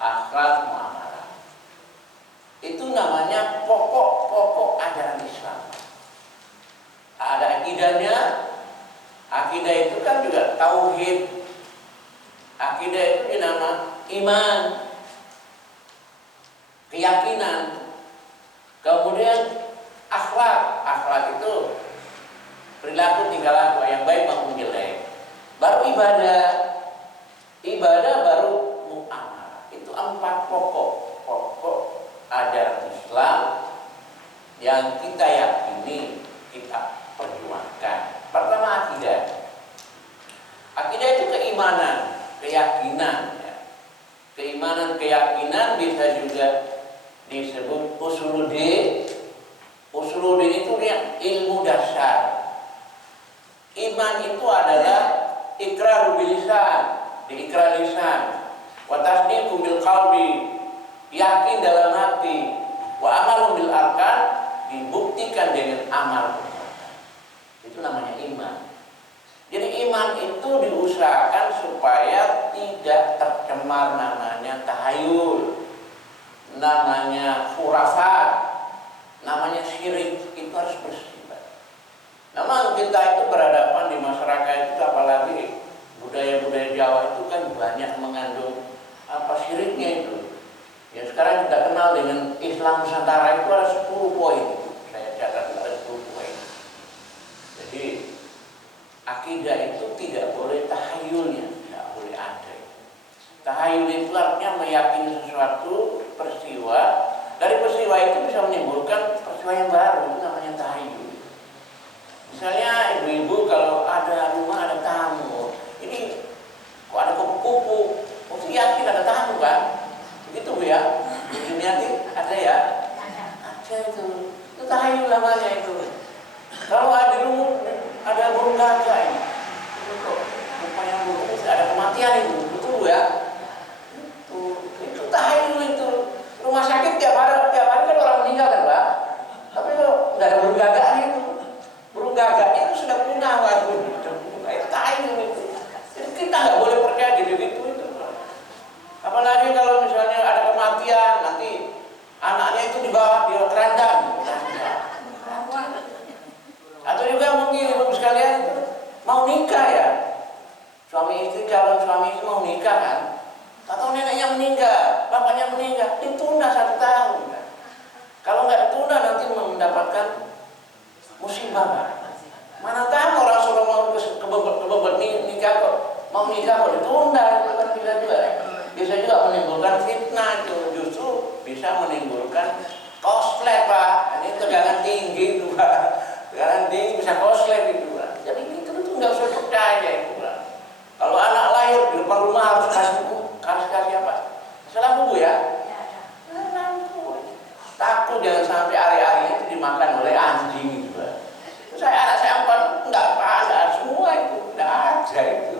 akhlak, muamalah. Itu namanya pokok-pokok ajaran Islam. Ada akidahnya. Akidah itu kan juga tauhid. Akidah itu dinamakan iman, keyakinan. Kemudian akhlak Akhlak itu perilaku tingkah laku yang baik maupun jelek. Baru ibadah baru muamalah. Itu 4 pokok ajaran Islam yang kita yakini, kita perjuangkan. Pertama, akidah. Akidah itu keimanan, keyakinan. Keimanan, keyakinan bisa juga disebut usuluddin. Usuluddin itu yang ilmu dasar. Iman itu adalah iqrar bil lisan, diikrar lisan, wa tasdiqu bil qalbi, yakin dalam hati, wa amalu bil arkan, dibuktikan dengan amal. Itu namanya iman. Jadi iman itu diusahakan supaya tidak tercemar namanya tahayul, namanya khurafat, namanya syirik. Itu harus bersih. Namun kita itu berhadapan di masyarakat itu, apalagi budaya-budaya Jawa itu kan banyak mengandung syiriknya itu. Ya sekarang kita kenal dengan Islam Nusantara itu ada 10 poin. Saya catat ada 10 poin. Jadi akidah itu tidak boleh tahayulnya, tidak boleh ada. Tahayul itu artinya meyakini sesuatu peristiwa. Dari peristiwa itu bisa menimbulkan peristiwa yang baru, itu namanya tahayul. Misalnya ibu-ibu kalau ada rumah ada tamu, ini kok ada kupu-kupu, mesti yakin ada tamu kan? Begitu Bu ya? Ini yakin ada ya? Ada itu. Itu tahayul namanya itu. Kalau ada burung gagak ini, itu kok rupanya burung itu ada kematian itu, betul Bu ya? Itu tahayul itu. Rumah sakit tiap hari kan orang meninggal kan Pak? Tapi kok nggak ada burung gagaknya itu. Burung gagaknya itu sudah punah, waduh. Itu tahayul itu. Jadi kita nggak boleh percaya gitu-gitu itu. Apalagi kalau misalnya ada kematian, nanti anaknya itu dibawa di kerandang. Atau juga mungkin ibu sekalian itu mau nikah ya, suami istri, calon suami istri mau nikah kan, atau neneknya meninggal, bapaknya meninggal, ditunda 1 tahun kan. Kalau nggak ditunda nanti mendapatkan musibah kan. Mana tahu orang suruh mau kebebet nikah kok, mau nikah kok ditunda, itu kan bisa juga menimbulkan fitnah itu, justru bisa menimbulkan koslet Pak. Ini tegangan tinggi itu Pak, tegangan tinggi bisa koslet itu Pak. Jadi itu nggak usah percaya itu Pak. Kalau anak lahir di depan rumah harus kasih apa? Salah Bu ya? Takut jangan sampai ari-arinya itu dimakan oleh anjing gitu Pak. Anak saya enggak ada semua itu, enggak ada itu.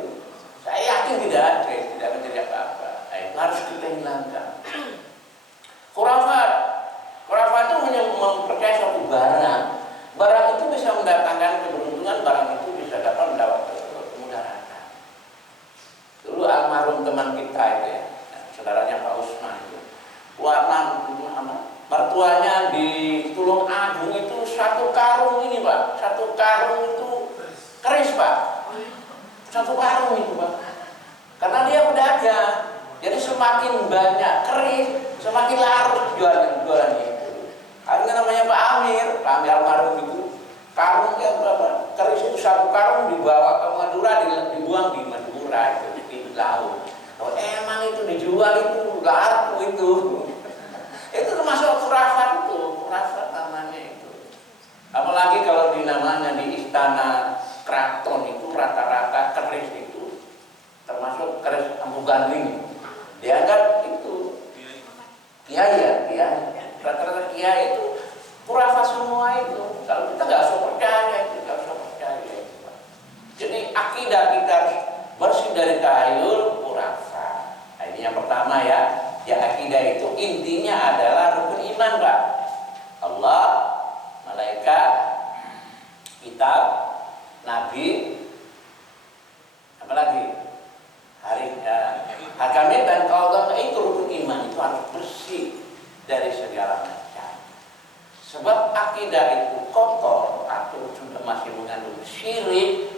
Saya yakin tidak ada, tidak menjadi apa-apa. Nah, itu harus kita hilangkan. Khurafat itu mempercayai suatu barang. Barang itu bisa mendatangkan keberuntungan, barang itu bisa dapat mendapat kemudaratan. Dulu almarhum teman kita itu ya, saudaranya Pak Usman itu, mertuanya di Tulung Agung itu 1 karung ini Pak, 1 karung itu keris Pak, 1 karung itu Pak. Karena dia pedagang, jadi semakin banyak keris, semakin larut jualannya itu. Akhirnya namanya Pak Amir almarhum itu, karungnya berapa? Keris itu 1 karung dibawa ke Madura, dibuang di Madura itu di laut. Oh, emang itu dijual itu laku itu. Itu termasuk khurafat itu, khurafat namanya itu. Apalagi kalau namanya di istana keraton itu rata-rata keris itu, termasuk keris Ambu Gandring. Dianggap itu kiai ya, rata-rata kiai itu khurafat semua itu. Kalau kita nggak usah percaya itu, nggak usah percaya itu. Jadi akidah kita harus bersih dari tahayul, khurafat. Nah, ini yang pertama ya. Ya akidah itu intinya adalah rukun iman Pak. Allah, malaikat, kitab, nabi, apalagi hakamit dan qadha, itu rukun iman, itu harus bersih dari segala macam. Sebab akidah itu kotor atau sudah masih mengandung syirik,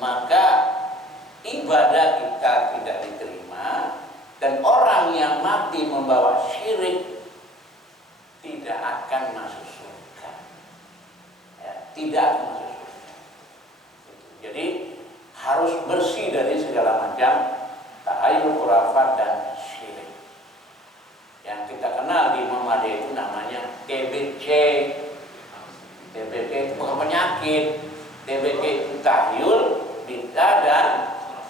maka ibadah kita tidak diterima. Dan orang yang mati membawa syirik tidak akan masuk surga. tidak akan masuk surga. Jadi harus bersih dari segala macam tahayul, khurafat dan syirik. Yang kita kenal di Muhammadiyah itu namanya TBC. TBC itu bukan penyakit. TBC itu tahyul, bid'ah dan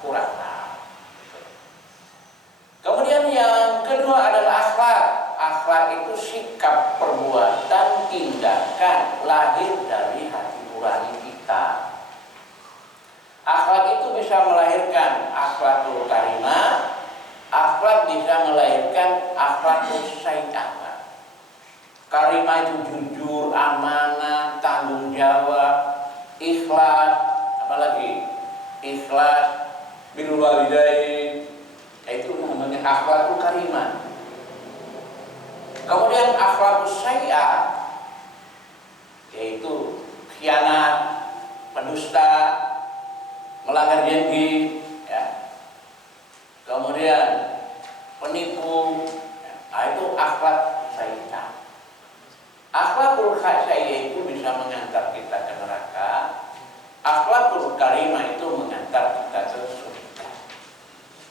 khurafat. Kemudian yang kedua adalah akhlak. Akhlak itu sikap, perbuatan, tindakan lahir dari hati nurani kita. Akhlak itu bisa melahirkan akhlakul karimah, akhlak bisa melahirkan akhlakul sayyi'ah. Karimah itu jujur, amanah, tanggung jawab, ikhlas, apalagi ikhlas, birrul walidain, itu namanya akhlakul karimah. Kemudian akhlakul sayyi'ah, yaitu khianat, pendusta, melanggar janji, ya. Kemudian penipu, ya. Nah, itu akhlak sayyi'ah. Akhlakul sayyi'ah itu bisa mengantar kita ke neraka. Akhlakul karimah itu mengantar kita ke surga.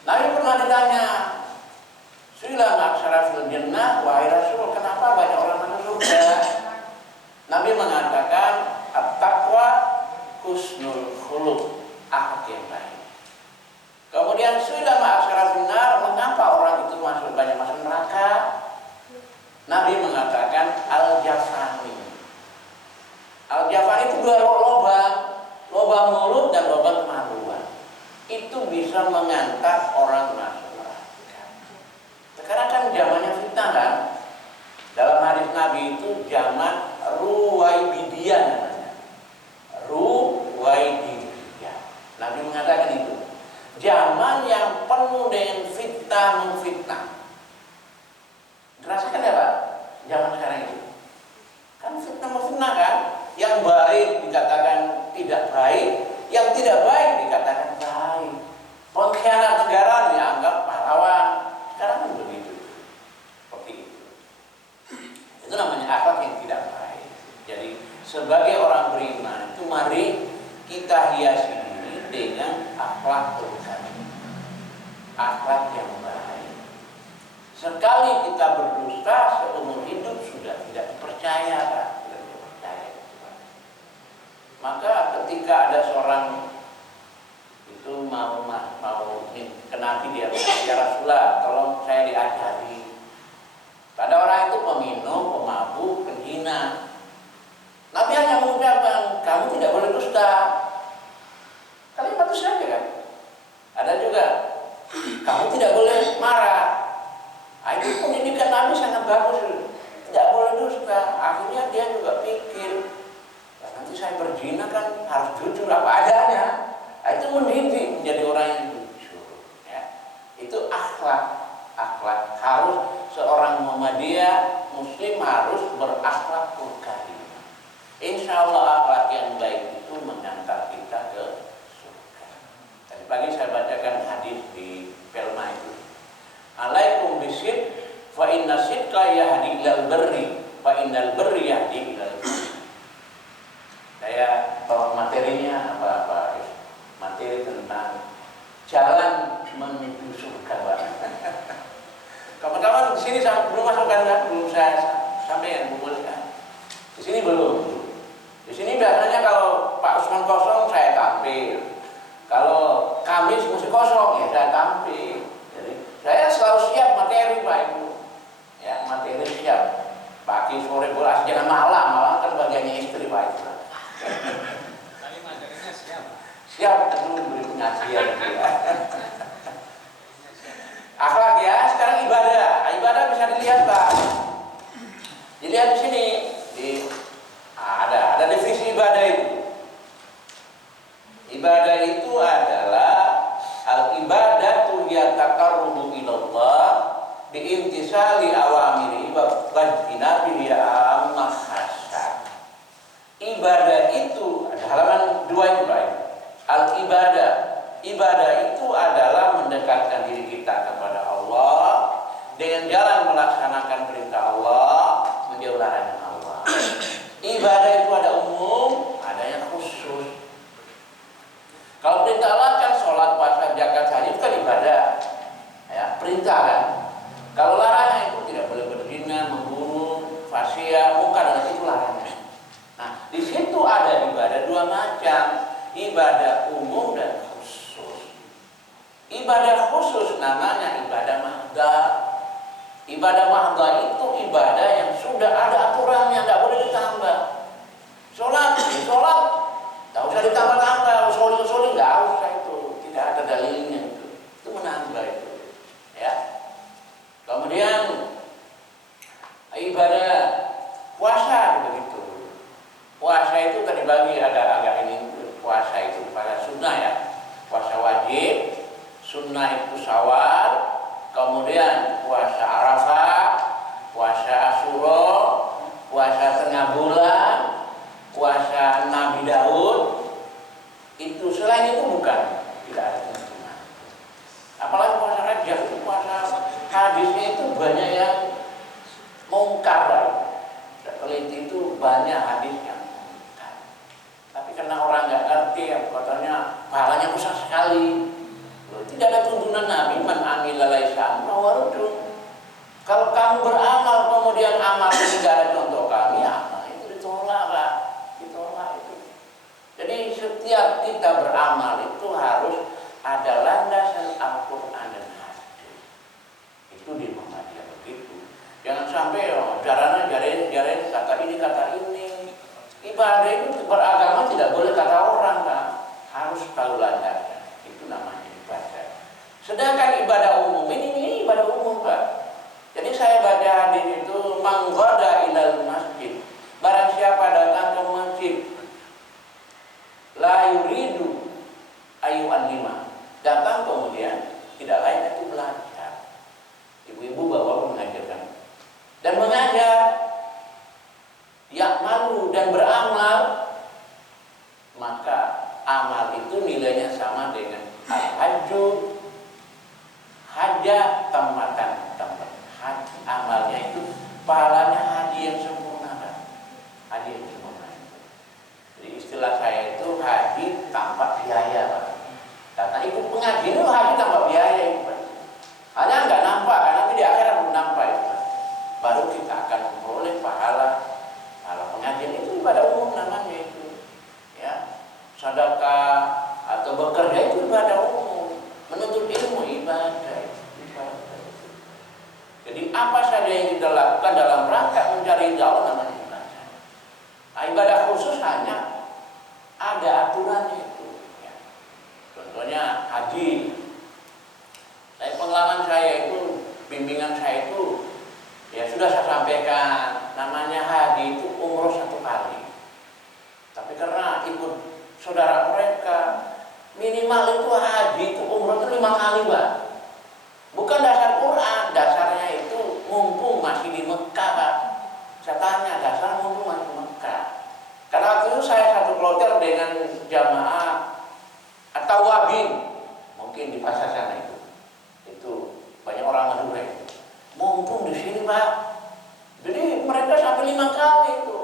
Nabi pernah ditanya, "Sila ma'asyara fil jannah, wahai Rasul, kenapa banyak orang masuk surga?" Nabi mengatakan, "At-taqwa husnul khuluq." Akhlak yang baik. Kemudian sudah ma'asyara finnar, mengapa orang itu banyak masuk neraka? Nabi mengatakan al-jafani. Al-jafani itu dua lubang mulut dan lubang kemaluan. Itu bisa mengantar orang masuk neraka. Sekarang kan zamannya fitnah kan? Dalam hadis Nabi itu zaman ruwaibidiyah namanya. Ruwaibidiyah. Nabi mengatakan itu zaman yang penuh dengan fitnah memfitnah. Dirasakan ya Pak? Zaman sekarang itu kan fitnah memfitnah kan? Yang baik dikatakan tidak baik, yang tidak baik dikatakan baik. Pengkhianat negara dianggap pahlawan. Sekarang kan begitu. Seperti itu. Itu namanya akhlak yang tidak baik. Jadi sebagai orang beriman itu mari kita hiasi dengan akhlak karimah, akhlak yang baik. Sekali kita berdusta seumur hidup sudah tidak dipercaya, tidak dipercaya. Maka ketika ada seorang itu mau ke Nabi, dia ya Rasulullah, tolong saya diajari. Pada orang itu peminum, pemabuk, penghina. Nabi hanya mengucapkan, kamu tidak boleh dusta. Kalimat itu saja kan. Ada juga, kamu tidak boleh marah. Itu pendidikan Nabi sangat bagus. Tidak boleh dusta. Akhirnya dia juga pikir, nanti saya berzina kan harus jujur apa adanya. Itu mendidik menjadi orang yang jujur. Ya. Itu akhlak. Akhlak harus seorang Muhammadiyah Muslim harus berakhlakul karimah. Insya Allah akhlak yang baik itu mengantar kita ke surga. Tadi pagi saya bacakan hadis di Pelma itu. Alaikum bisid fa inna sidqa yahdi ilal birri fa innal birri yahdi ilal birri. Saya tolong materinya apa materi tentang jalan menuju surga. Kawan-kawan di sini belum masukkan kan? Belum saya sampaikan bukunya. Di sini belum. Di sini biasanya kalau Pak Usman kosong saya tampil. Kalau Kamis mesti kosong ya saya tampil. Jadi saya selalu siap materi Pak Ibu. Ya materi siap. Pagi sore bola jangan malam kan bagiannya istri Pak Ibu. Tadi materinya siap. Siap tentu beri pengajian. Akhlak ya, sekarang ibadah. Ibadah bisa dilihat Pak. Dilihat di sini ada definisi ibadah itu. Ibadah itu adalah al-ibadatu yataqarrubu ilallah biintisali awamiri wa bajtinabi amma hasan. Ibadah itu ada halaman 2 itu Pak. Ibadah itu adalah mendekatkan diri kita kepada Allah dengan jalan melaksanakan perintah Allah, menjauh larangan Allah. Ibadah itu ada umum, fasya, mungkar dan itu larangan. Nah, di situ ada ibadah dua macam, ibadah umum dan khusus. Ibadah khusus namanya ibadah mahda. Ibadah mahda itu ibadah yang sudah ada aturannya, tidak boleh ditambah. Sholat, tidak usah ditambah-tambah. Soli nggak usah itu, tidak ada dalilnya itu menambah itu. Ya. Kemudian ibadah puasa begitu. Puasa itu tadi bagi ada agak ini, puasa itu pada sunnah ya. Puasa wajib, sunnah itu Syawal, kemudian puasa Arafah, puasa Asyura, puasa tengah bulan, puasa Nabi Daud. Itu selain itu bukan, tidak ada tuntunan. Apalagi puasa Rajab itu puasa hadisnya itu banyak yang mungkar. Teliti itu banyak hadis yang mungkar. Tapi karena orang nggak ngerti, katanya pahalanya besar sekali. Tidak ada tuntunan Nabi, man amila laisa amrun. Kalau kamu beramal kemudian amal itu tidak ada contoh kami, amal itu ditolak, Pak. Ditolak itu. Jadi setiap kita beramal itu harus ada landasan Al-Quran dan hadis. Itu di Muhammadiyah begitu. Jangan sampai jarain kata ini. Ibadah itu beragama tidak boleh kata orang, Pak. Harus tahu landasan. Itu namanya ibadah. Sedangkan ibadah umum ini ibadah umum, Pak. Jadi saya baca hadis itu mangghada ilal masjid. Barang siapa datang ke masjid la yuridu ayu an-lima. Datang kemudian tidak lain itu belajar. Ibu-ibu bapak mengajarkan dan mengajar, malu dan beramal, maka amal itu nilainya sama dengan al-hajju, hajah tamatan. Haji amalnya itu pahalanya haji yang sempurna, Pak. Haji yang sempurna. Jadi istilah saya itu haji tanpa biaya, Pak. Karena ikut pengajian itu haji tanpa biaya itu, Pak. Hanya nggak nampak, karena di akhirat belum nampak itu, Pak. Baru kita akan memperoleh pahala pengajian itu ibadah umum namanya itu. Ya, sedekah atau bekerja itu ibadah umum. Menuntut ilmu ibadah. Jadi apa saja yang kita lakukan dalam rangka mencari Allah namanya ibadah. Nah, ibadah khusus hanya ada aturannya itu. Ya. Contohnya haji. Pengalaman saya itu, bimbingan saya itu, ya sudah saya sampaikan. Namanya haji itu umroh 1 kali. Tapi karena ikut saudara mereka, minimal itu haji itu umroh itu 5 kali, Pak. Bukan dasar Quran, dasarnya itu mumpung masih di Mekah, Pak. Saya tanya, dasar mumpung masih di Mekah. Karena waktu itu saya satu kloter dengan jamaah atau wabin, mungkin di pasar sana itu. Itu banyak orang Madura. Mumpung di sini, Pak. Jadi mereka sampai 5 kali itu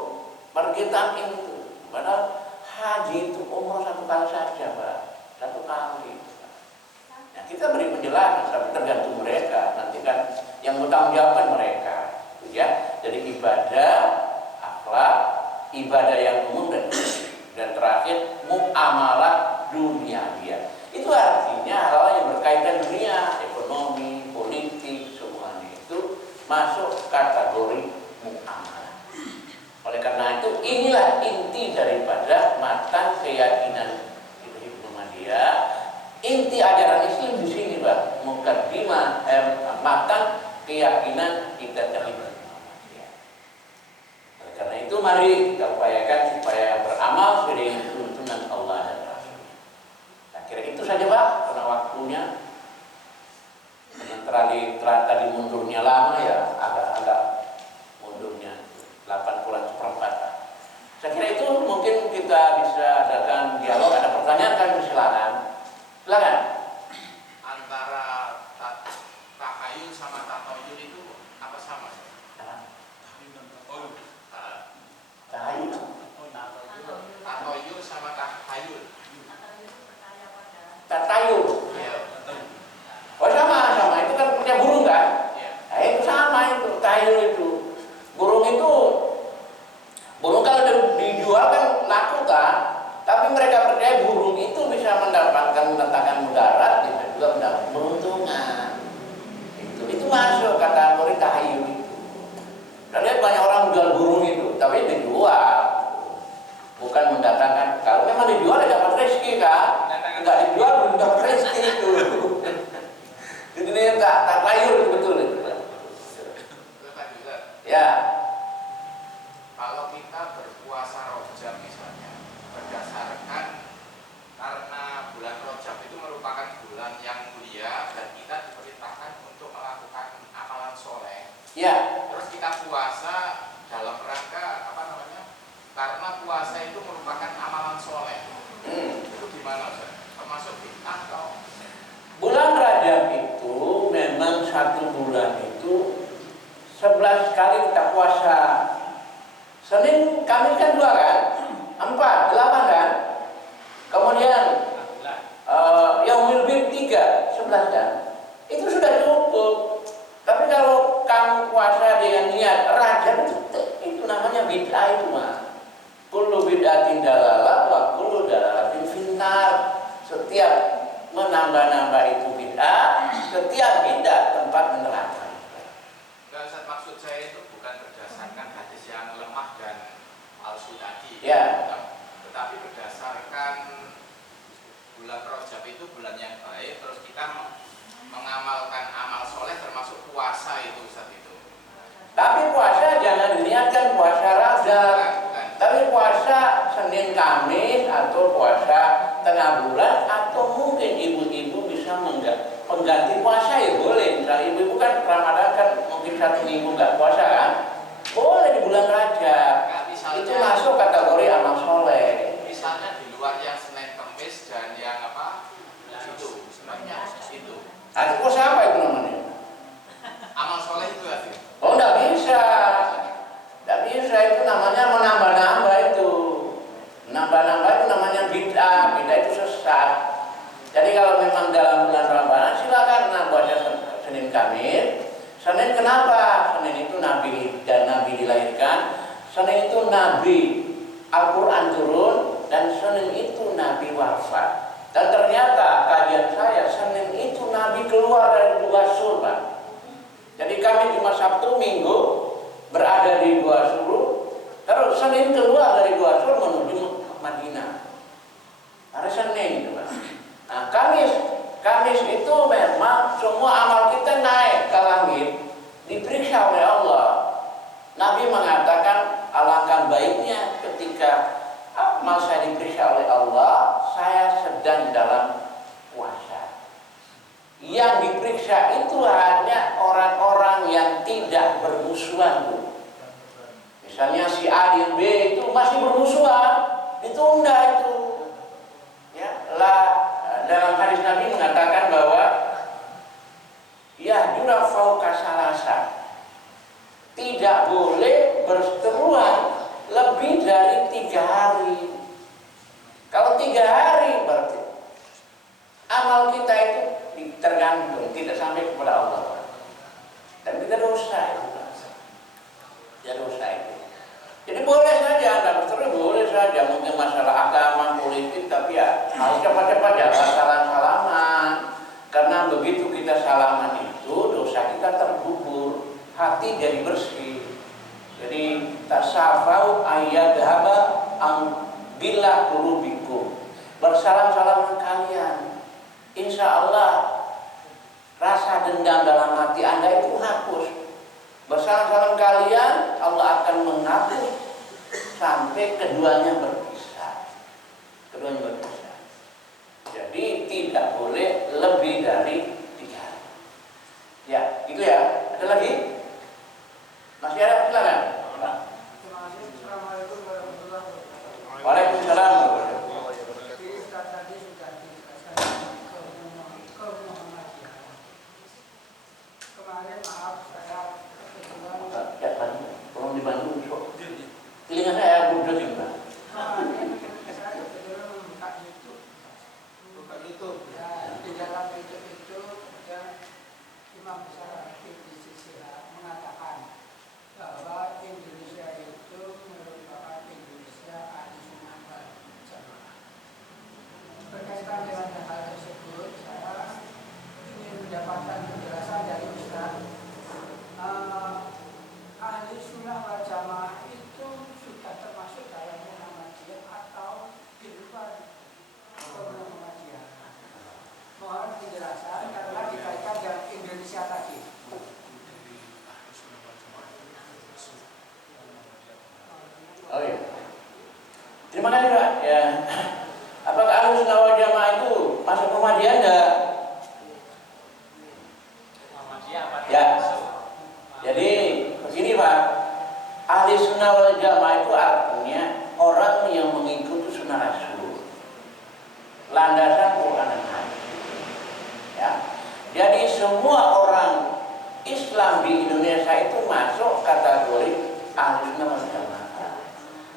pergi tamim itu. Padahal haji itu umroh 1 kali saja, Pak. 1 kali. Kita beri penjelasan, tapi tergantung mereka. Nanti kan yang bertanggung jawab mereka, ya. Jadi ibadah, akhlak, ibadah yang umum dan terakhir muamalah dunia dia. Itu artinya hal-hal yang berkaitan dunia, ekonomi, politik, semuanya itu masuk kategori muamalah. Oleh karena itu inilah inti daripada matan keyakinan Muhammadiyah. Inti ajaran Islam di sini, Pak, mukaddimah matan keyakinan kita terlibat. Karena itu mari kita upayakan supaya beramal sesuai dengan tuntunan Allah dan Rasul. Saya kira itu saja, Pak, karena waktunya. Karena tadi mundurnya lama ya, agak mundurnya 8 kurang seperempat, Pak. Saya kira itu mungkin kita bisa adakan dialog. Ada pertanyaan kan, silakan. Silakan. Antara tahayul sama tatoyul itu apa sama? Tahayul. Tatoyul sama tahayul. Tatayul. Ya. Oh sama itu kan punya burung kan? Ya. Itu sama itu tahayul itu. Burung itu tapi dijual, bukan mendatangkan. Kalau memang dijual ya dapat rezeki kan, nggak dijual belum dapat rezeki itu. Jadi ini tak layur betul itu. Ya. Kalau kita berpuasa Rojab misalnya, berdasarkan karena bulan Rojab itu merupakan bulan yang mulia dan kita diperintahkan untuk melakukan amalan soleh. Ya. Terus kita puasa dalam rangka apa namanya? Karena puasa itu merupakan amalan soleh. Itu gimana, Ustaz? Termasuk bid'ah atau? Bulan Rajab itu memang satu bulan itu 11 kali kita puasa. Senin, Kamis kan 2 kan? 4, 8 kan? Kemudian Yaumul Bid 3, 11 kan? Itu sudah cukup. Tapi kalau kamu puasa dengan niat Rajab itu namanya bid'ah itu mah. Kullu bid'atin dalalah wa kullu dalalatin finnar. Setiap menambah-nambah itu bid'ah, setiap bid'ah tempat neraka. Enggak, Ustaz, maksud saya itu bukan berdasarkan hadis yang lemah dan palsu tadi. Ya. Tetapi berdasarkan bulan Rajab itu bulan yang baik, terus kita mengamalkan amal soleh termasuk puasa itu, Ustaz itu. Tapi puasa jangan diniatkan puasa Rajab. Bukan. Tapi puasa Senin Kamis atau puasa tengah bulan atau mungkin ibu-ibu bisa pengganti puasa ya boleh. Misalnya ibu-ibu kan Ramadan kan mungkin 1 minggu nggak puasa kan, boleh di bulan Rajab. Itu masuk kategori amal soleh. Misalnya di luar yang Senin Kamis dan yang apa itu sebenarnya itu Itu puasa apa itu namanya? amal soleh itu ya. Oh nggak bisa. Nggak bisa, itu namanya menambah-nambah itu. Nambah-nambah itu namanya bid'ah. Bid'ah itu sesat. Jadi kalau memang dalam bulan Ramadan silakan puasa Senin Kamis. Senin kenapa? Senin itu Nabi dan Nabi dilahirkan. Senin itu Nabi Al-Quran turun dan Senin itu Nabi wafat. Dan ternyata kajian saya Senin itu Nabi keluar dari Gua Sur, Pak. Jadi kami cuma Sabtu Minggu berada di Gua Sur, terus Senin keluar dari Gua Sur menuju Madinah. Hari Senin itu, Pak. Nah, Kamis itu memang semua amal kita naik ke langit, diperiksa oleh Allah. Nabi mengatakan alangkah baiknya ketika amal saya diperiksa oleh Allah, saya sedang dalam puasa. Yang diperiksa itu hanya orang-orang yang tidak bermusuhan, Bu. Misalnya si A dan B itu masih bermusuhan, ditunda itu. Ya, dalam hadis Nabi mengatakan bahwa ya jura fauqa salasa. Tidak boleh berseteruan lebih dari 3 hari. Kalau 3 hari berarti amal kita itu tergantung, tidak sampai kepada Allah. Dan kita dosa itu. Ya dosa itu. Jadi boleh saja Anda berseteru, boleh saja mungkin masalah agama, politik, tapi ya harus cepat-cepat jangan salam-salaman. Karena begitu kita salaman itu dosa kita terkubur, hati jadi bersih. Jadi tasafau ayyadhaba an billah qulubikum. Bersalam-salaman kalian. Insya Allah rasa dendam dalam hati Anda itu hapus. Bersalam-salam kalian Allah akan menghapus sampai keduanya berpisah. Keduanya berpisah. Jadi tidak boleh lebih dari 3 hari. Ya, itu ya. Ada lagi? Masih ada? Silakan. Assalamualaikum warahmatullahi wabarakatuh. Waalaikumsalam. Tadi sudah dijelaskan ke Muhammadiyah. Kemarin maaf saya kebetulan Ya kan, tolong dibantu. Telinga saya budek ya, Pak. saya kebetulan membuka YouTube. Ya, di dalam YouTube itu ada Imam Besar Habib Rizik Syihab mengatakan bahwa Indonesia itu merupakan Indonesia ahli sunnah wal jamaah. Berkaitan dengan hal tersebut, saya ingin mendapatkan penjelasan dari Ustaz. Ahli sunnah wal jamaah itu Terima kasih Pak. Ya. Apakah Ahlussunnah wal Jamaah itu masuk Muhammadiyah enggak? Muhammadiyah apa? Ya. Jadi begini Pak, Ahlussunnah wal Jamaah itu artinya orang yang mengikuti sunnah Rasul, landasan Quran dan Hadis. Ya. Jadi semua orang Islam di Indonesia itu masuk kategori Ahlussunnah wal Jamaah.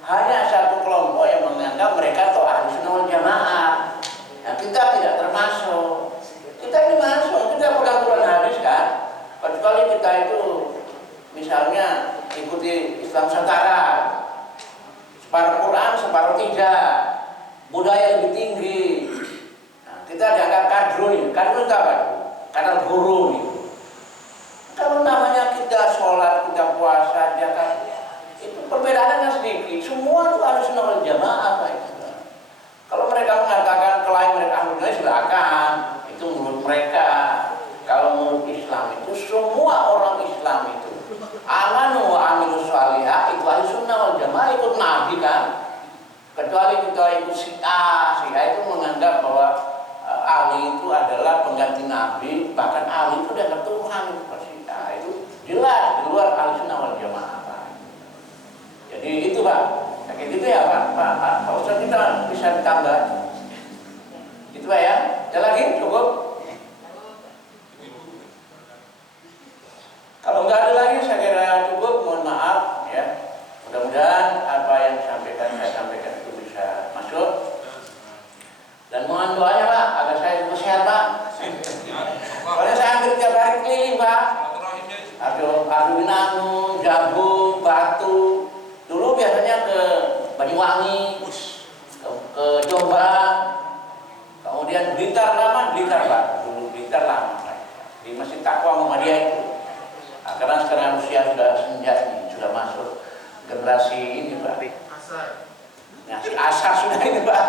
Hanya satu kelompok yang menganggap mereka itu Ahlussunnah wal Jamaah. Nah, kita tidak termasuk. Kita ini masuk, kita pegang Quran Hadis kan. Kecuali kita itu misalnya ikuti Islam setara, separuh Quran, separuh tidak, budaya lebih tinggi. Nah, kita dianggap kadrun, kadrun itu apa? Kadang guru nih. Kalau namanya kita sholat, kita puasa, zakat, itu perbedaannya sedikit. Semua itu Ahlussunnah wal Jamaah Pak itu. Kalau mereka mengatakan klaim mereka Ahlussunnah, silakan. Itu menurut mereka. Kalau menurut Islam itu semua orang Islam itu amanu wa amilus sholihah itu Ahlussunnah wal Jamaah, ikut Nabi kan. Kecuali kita ikut Syiah itu menganggap bahwa Ali itu adalah pengganti Nabi, bahkan Ali itu dianggap Tuhan itu Syiah. Itu jelas di luar Ahlussunnah wal Jamaah. Jadi itu Pak, kayak gitu ya Pak Ustaz, kita bisa ditambah. Itu Pak ya, ada lagi cukup? Kalau nggak ada lagi saya kira cukup, mohon maaf ya. Mudah-mudahan apa yang saya sampaikan itu bisa masuk. Dan mohon doanya Pak, agar saya juga sehat Pak. Soalnya saya hampir tiap hari keliling Pak. Adu Winangun, Jagung, Batu. Dulu biasanya ke Banyuwangi, ke Jombang, kemudian Blitar lama, Blitar Pak. Dulu Blitar lama Pak. Di Masjid Taqwa Muhammadiyah itu. Nah, karena sekarang usia sudah senja nih, sudah masuk generasi ini Pak. Nah, si Asar sudah ini Pak.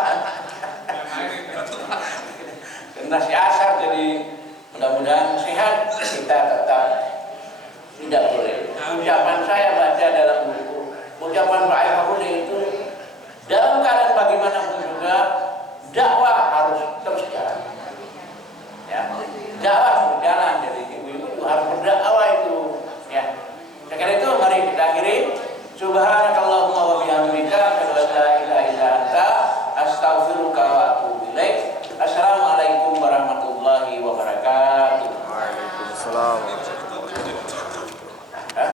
Generasi Asar, jadi mudah-mudahan sehat, kita tetap tidak boleh. Ucapan saya baca dalam buku, ucapan Pak Al-Mahfudz itu dalam keadaan bagaimana